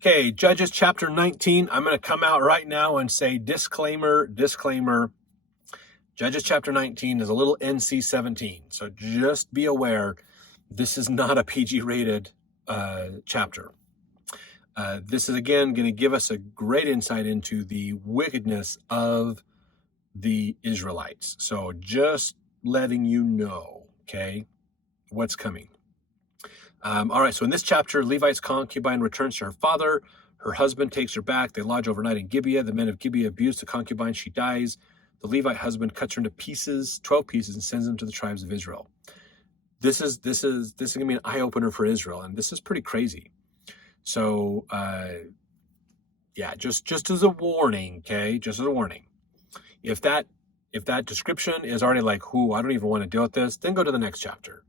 Okay, Judges chapter 19. I'm going to come out right now and say disclaimer, disclaimer. Judges chapter 19 is a little NC-17. So just be aware, this is not a PG-rated chapter. This is, again, going to give us a great insight into the wickedness of the Israelites. So just letting you know, okay, what's coming. All right, so in this chapter, Levite's concubine returns to her father. Her husband takes her back. They lodge overnight in Gibeah. The men of Gibeah abuse the concubine. She dies. The Levite husband cuts her into pieces, 12 pieces, and sends them to the tribes of Israel. This is going to be an eye-opener for Israel, and this is pretty crazy. So, yeah, just as a warning, okay? Just as a warning. If that description is already like, I don't even want to deal with this, then go to the next chapter.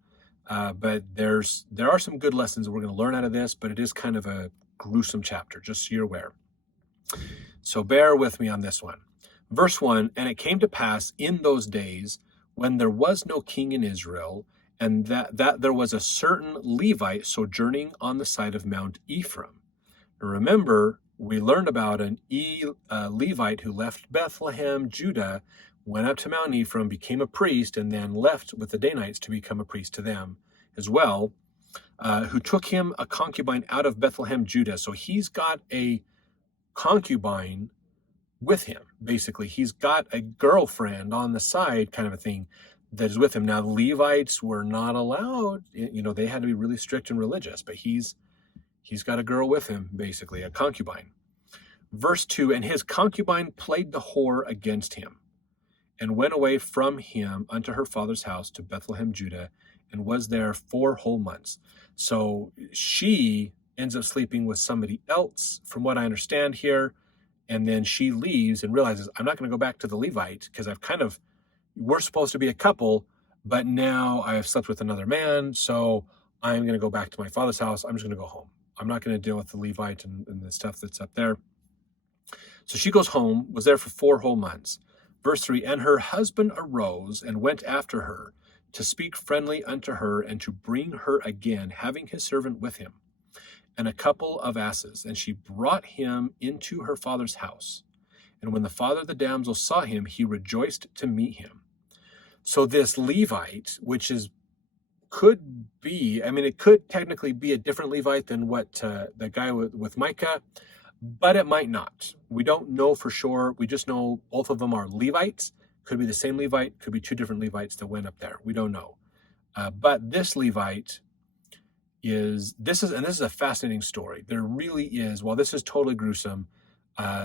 But there are some good lessons that we're going to learn out of this, but it is kind of a gruesome chapter, just so you're aware. So bear with me on this one. Verse 1, and it came to pass in those days when there was no king in Israel, and that there was a certain Levite sojourning on the side of Mount Ephraim. And remember, we learned about an Levite who left Bethlehem, Judah, went up to Mount Ephraim, became a priest, and then left with the Danites to become a priest to them as well, who took him a concubine out of Bethlehem, Judah. So he's got a concubine with him, basically. He's got a girlfriend on the side, kind of a thing, that is with him. Now, the Levites were not allowed, they had to be really strict and religious, but he's got a girl with him, basically, a concubine. Verse 2, and his concubine played the whore against him, and went away from him unto her father's house to Bethlehem, Judah, and was there 4 whole months. So she ends up sleeping with somebody else, from what I understand here, and then she leaves and realizes, I'm not going to go back to the Levite, because we're supposed to be a couple, but now I have slept with another man, so I'm going to go back to my father's house. I'm just going to go home. I'm not going to deal with the Levite and the stuff that's up there. So she goes home, was there for 4 whole months. Verse 3, and her husband arose and went after her to speak friendly unto her and to bring her again, having his servant with him, and a couple of asses. And she brought him into her father's house. And when the father of the damsel saw him, he rejoiced to meet him. So this Levite, which could technically be a different Levite than what the guy with Micah, but it might not. We don't know for sure. We just know both of them are Levites. Could be the same Levite, could be 2 different Levites that went up there. We don't know. But this Levite this is a fascinating story. There really is. While this is totally gruesome,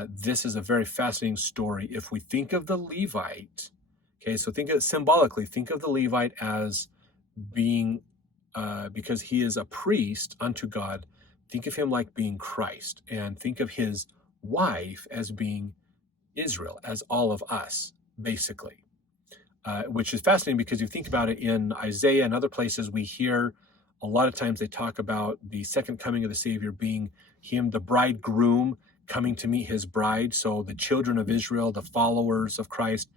this is a very fascinating story. If we think of the Levite, okay, so think of it symbolically, think of the Levite as being, because he is a priest unto God, think of him like being Christ, and think of his wife as being Israel, as all of us, basically. Which is fascinating because you think about it in Isaiah and other places, we hear a lot of times they talk about the second coming of the Savior being him, the bridegroom, coming to meet his bride. So the children of Israel, the followers of Christ,